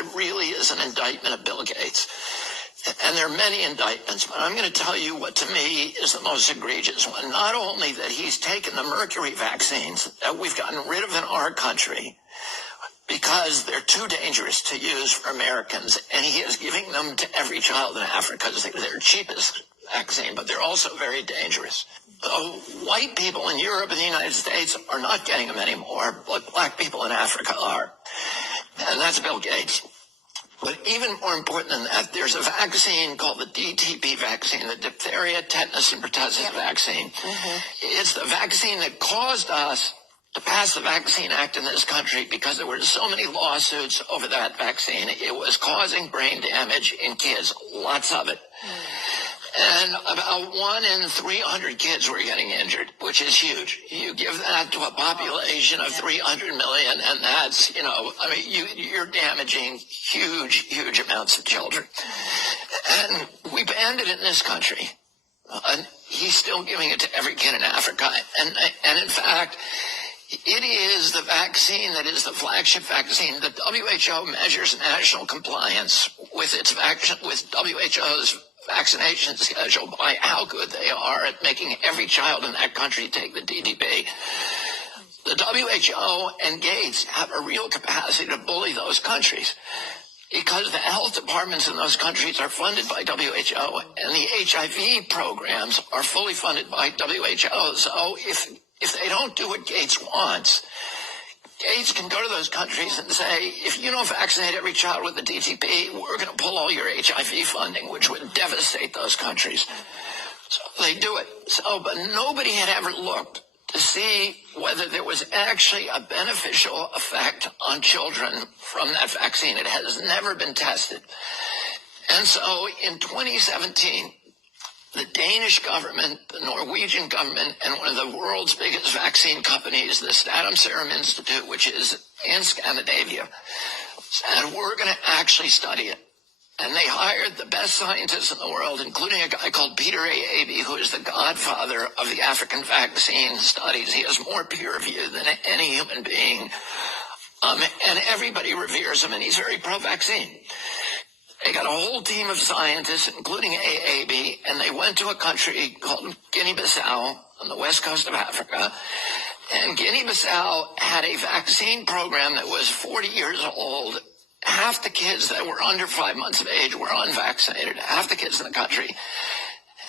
that really is an indictment of Bill Gates. And there are many indictments, but I'm going to tell you what to me is the most egregious one. Not only that he's taken the mercury vaccines that we've gotten rid of in our country because they're too dangerous to use for Americans, and he is giving them to every child in Africa because they're the cheapest vaccine, but they're also very dangerous. White people in Europe and the United States are not getting them anymore, but black people in Africa are. And that's Bill Gates. But even more important than that, there's a vaccine called the DTP vaccine, the diphtheria, tetanus, and pertussis vaccine. It's the vaccine that caused us to pass the Vaccine Act in this country because there were so many lawsuits over that vaccine. It was causing brain damage in kids, lots of it. And about 1 in 300 kids were getting injured, which is huge. You give that to a population of 300 million, and that's, I mean, you're damaging huge, huge amounts of children. And we banned it in this country. And he's still giving it to every kid in Africa. And in fact, it is the vaccine that is the flagship vaccine. The WHO measures national compliance with its with WHO's vaccination schedule by how good they are at making every child in that country take the DTP. The WHO and Gates have a real capacity to bully those countries because the health departments in those countries are funded by WHO, and the HIV programs are fully funded by WHO. So if they don't do what Gates wants, Gates can go to those countries and say, if you don't vaccinate every child with the DTP, we're going to pull all your HIV funding, which would devastate those countries. So they do it. But nobody had ever looked to see whether there was actually a beneficial effect on children from that vaccine. It has never been tested. And so in 2017, the Danish government, the Norwegian government, and one of the world's biggest vaccine companies, the Stattum Serum Institute, which is in Scandinavia, said, we're going to actually study it. And they hired the best scientists in the world, including a guy called Peter A. Aby, who is the godfather of the African vaccine studies. He has more peer review than any human being. And everybody reveres him, and he's very pro-vaccine. They got a whole team of scientists, including AAB, and they went to a country called Guinea-Bissau on the west coast of Africa. And Guinea-Bissau had a vaccine program that was 40 years old. Half the kids that were under 5 months of age were unvaccinated, half the kids in the country,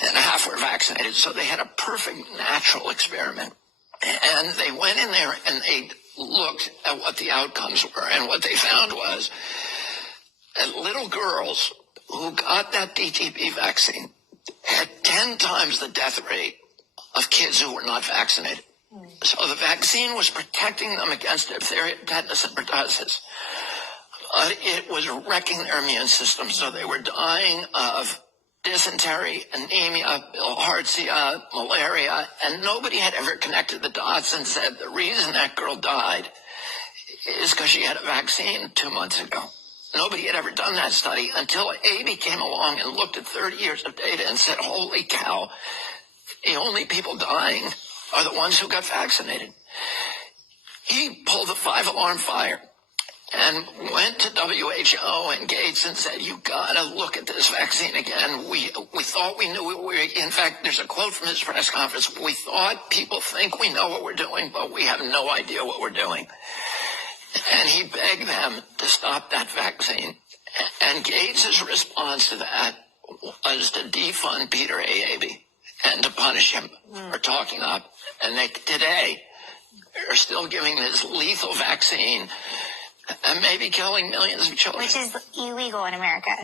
and half were vaccinated. So they had a perfect natural experiment. And they went in there and they looked at what the outcomes were. And what they found was that little girls who got that DTP vaccine had 10 times the death rate of kids who were not vaccinated. So the vaccine was protecting them against diphtheria, tetanus, and pertussis. It was wrecking their immune system, so they were dying of dysentery, anemia, bilharzia, malaria, and nobody had ever connected the dots and said the reason that girl died is because she had a vaccine 2 months ago. Nobody had ever done that study until AB came along and looked at 30 years of data and said, holy cow, the only people dying are the ones who got vaccinated. He pulled the 5-alarm fire and went to WHO and Gates and said, you got to look at this vaccine again. We thought we knew what we were. In fact, there's a quote from his press conference. We thought people think we know what we're doing, but we have no idea what we're doing. And he begged them to stop that vaccine. And Gates' response to that was to defund Peter A. Aby and to punish him for talking up. And today, they're still giving this lethal vaccine and maybe killing millions of children. Which is illegal in America.